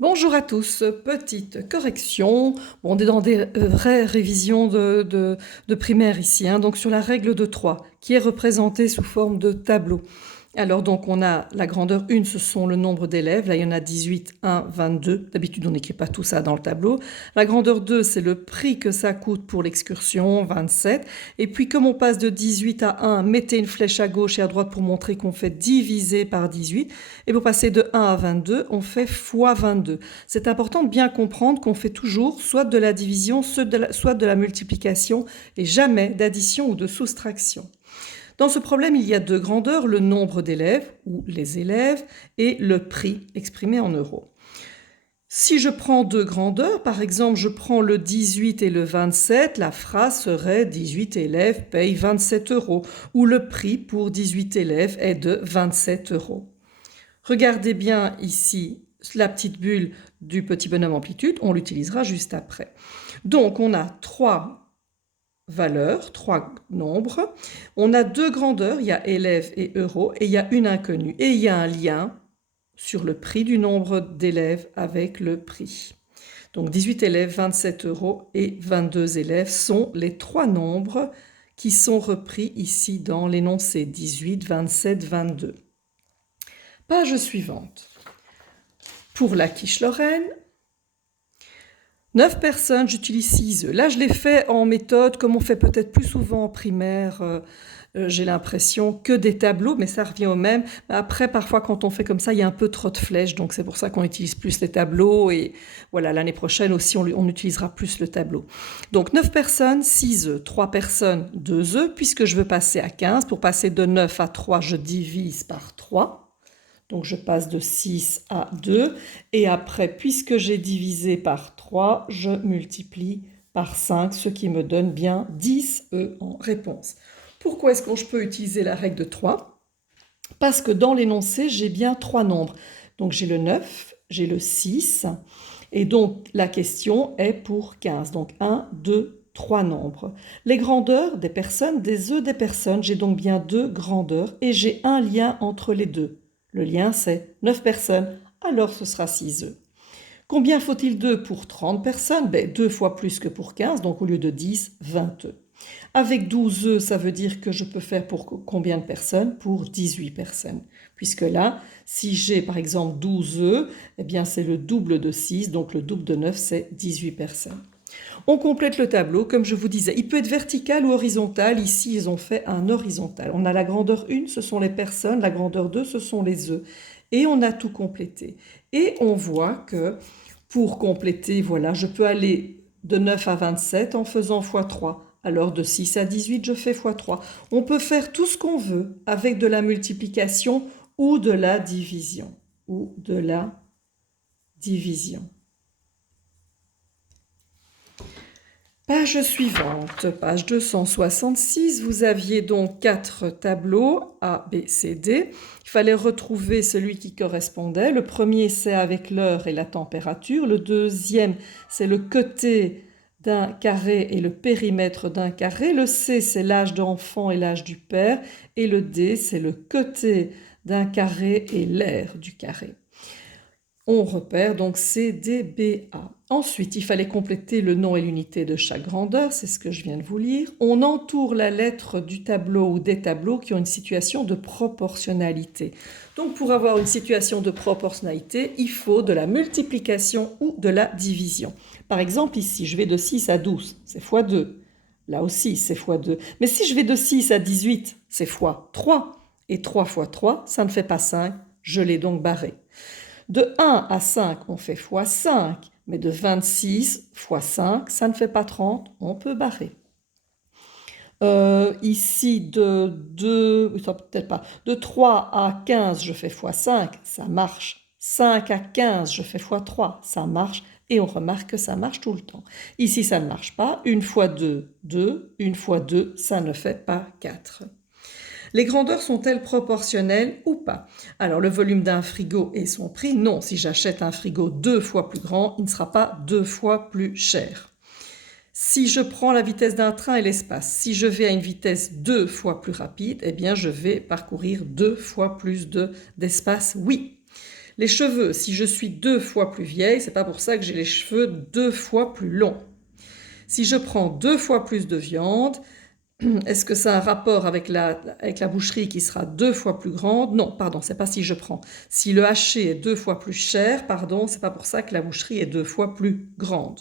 Bonjour à tous, petite correction. Bon, on est dans des vraies révisions de primaire ici, hein, donc sur la règle de 3, qui est représentée sous forme de tableau. Alors donc on a la grandeur 1, ce sont le nombre d'élèves, là il y en a 18, 1, 22, d'habitude on n'écrit pas tout ça dans le tableau. La grandeur 2, c'est le prix que ça coûte pour l'excursion, 27. Et puis comme on passe de 18 à 1, mettez une flèche à gauche et à droite pour montrer qu'on fait diviser par 18. Et pour passer de 1 à 22, on fait fois 22. C'est important de bien comprendre qu'on fait toujours soit de la division, soit de la multiplication et jamais d'addition ou de soustraction. Dans ce problème, il y a deux grandeurs, le nombre d'élèves, ou les élèves, et le prix, exprimé en euros. Si je prends deux grandeurs, par exemple, je prends le 18 et le 27, la phrase serait 18 élèves payent 27 euros, ou le prix pour 18 élèves est de 27 euros. Regardez bien ici la petite bulle du petit bonhomme amplitude, on l'utilisera juste après. Donc on a trois valeurs, trois nombres. On a deux grandeurs, il y a élèves et euros, et il y a une inconnue. Et il y a un lien sur le prix du nombre d'élèves avec le prix. Donc 18 élèves, 27 euros et 22 élèves sont les trois nombres qui sont repris ici dans l'énoncé 18, 27, 22. Page suivante. Pour la quiche Lorraine, 9 personnes, j'utilise 6 œufs. Là, je l'ai fait en méthode, comme on fait peut-être plus souvent en primaire, j'ai l'impression, que des tableaux, mais ça revient au même. Après, parfois, quand on fait comme ça, il y a un peu trop de flèches, donc c'est pour ça qu'on utilise plus les tableaux. Et voilà, l'année prochaine aussi, on utilisera plus le tableau. Donc, 9 personnes, 6 œufs. 3 personnes, 2 œufs, puisque je veux passer à 15. Pour passer de 9 à 3, je divise par 3. Donc je passe de 6 à 2. Et après, puisque j'ai divisé par 3, je multiplie par 5, ce qui me donne bien 10 E en réponse. Pourquoi est-ce que je peux utiliser la règle de 3? Parce que dans l'énoncé, j'ai bien trois nombres. Donc j'ai le 9, j'ai le 6, et donc la question est pour 15. Donc 1, 2, 3 nombres. Les grandeurs des personnes, des œufs des personnes, j'ai donc bien deux grandeurs, et j'ai un lien entre les deux. Le lien, c'est 9 personnes, alors ce sera 6 œufs. Combien faut-il d'œufs pour 30 personnes? 2 fois plus que pour 15, donc au lieu de 10, 20 œufs. Avec 12 œufs, ça veut dire que je peux faire pour combien de personnes? Pour 18 personnes. Puisque là, si j'ai par exemple 12 œufs, eh bien c'est le double de 6, donc le double de 9, c'est 18 personnes. On complète le tableau, comme je vous disais. Il peut être vertical ou horizontal. Ici, ils ont fait un horizontal. On a la grandeur 1, ce sont les personnes. La grandeur 2, ce sont les œufs. Et on a tout complété. Et on voit que pour compléter, voilà, je peux aller de 9 à 27 en faisant x3. Alors de 6 à 18, je fais x3. On peut faire tout ce qu'on veut avec de la multiplication ou de la division. Ou de la division. Page suivante, page 266, vous aviez donc 4 tableaux A, B, C, D. Il fallait retrouver celui qui correspondait. Le premier, c'est avec l'heure et la température. Le deuxième, c'est le côté d'un carré et le périmètre d'un carré. Le C, c'est l'âge d'enfant et l'âge du père. Et le D, c'est le côté d'un carré et l'aire du carré. On repère donc C, D, B, A. Ensuite, il fallait compléter le nom et l'unité de chaque grandeur, c'est ce que je viens de vous lire. On entoure la lettre du tableau ou des tableaux qui ont une situation de proportionnalité. Donc pour avoir une situation de proportionnalité, il faut de la multiplication ou de la division. Par exemple ici, je vais de 6 à 12, c'est fois 2. Là aussi, c'est fois 2. Mais si je vais de 6 à 18, c'est fois 3. Et 3 fois 3, ça ne fait pas 5, je l'ai donc barré. De 1 à 5, on fait x 5, mais de 26 x 5, ça ne fait pas 30, on peut barrer. Ici, peut-être pas, de 3 à 15, je fais x 5, ça marche. 5 à 15, je fais x 3, ça marche. Et on remarque que ça marche tout le temps. Ici, ça ne marche pas. 1 fois 2, 2. 1 fois 2, ça ne fait pas 4. Les grandeurs sont-elles proportionnelles ou pas? Alors, le volume d'un frigo et son prix, non. Si j'achète un frigo 2 fois plus grand, il ne sera pas 2 fois plus cher. Si je prends la vitesse d'un train et l'espace, si je vais à une vitesse 2 fois plus rapide, eh bien, je vais parcourir 2 fois plus d'espace, oui. Les cheveux, si je suis 2 fois plus vieille, c'est pas pour ça que j'ai les cheveux 2 fois plus longs. Si je prends 2 fois plus de viande, est-ce que ça a un rapport avec la boucherie qui sera 2 fois plus grande? Non, pardon, c'est pas si je prends. Si le haché est 2 fois plus cher, pardon, c'est pas pour ça que la boucherie est 2 fois plus grande.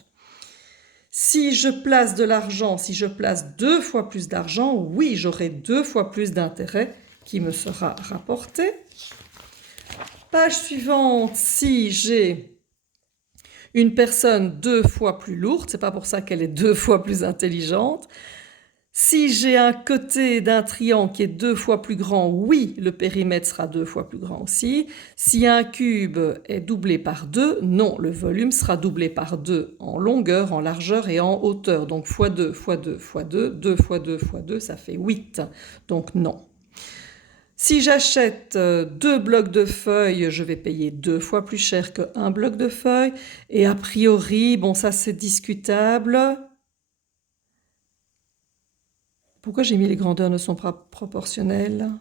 Si je place de l'argent, si je place 2 fois plus d'argent, oui, j'aurai 2 fois plus d'intérêt qui me sera rapporté. Page suivante, si j'ai une personne 2 fois plus lourde, c'est pas pour ça qu'elle est 2 fois plus intelligente. Si j'ai un côté d'un triangle qui est 2 fois plus grand, oui, le périmètre sera 2 fois plus grand aussi. Si un cube est doublé par 2, non, le volume sera doublé par 2 en longueur, en largeur et en hauteur. Donc fois 2, fois 2, fois 2, 2 fois 2 fois 2, ça fait 8. Donc non. Si j'achète 2 blocs de feuilles, je vais payer 2 fois plus cher qu'un bloc de feuilles. Et a priori, bon, ça c'est discutable. Pourquoi j'ai mis les grandeurs ne sont pas proportionnelles?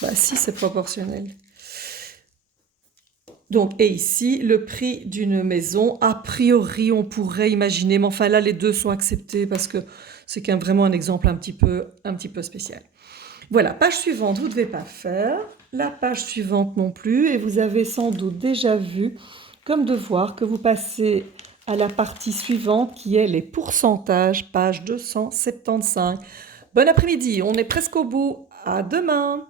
Bah si, c'est proportionnel. Donc, et ici, le prix d'une maison, a priori, on pourrait imaginer, mais enfin là, les deux sont acceptés parce que c'est vraiment un exemple un petit peu spécial. Voilà, page suivante, vous ne devez pas faire. La page suivante non plus, et vous avez sans doute déjà vu comme devoir que vous passez à la partie suivante qui est les pourcentages, page 275. Bon après-midi, on est presque au bout. À demain!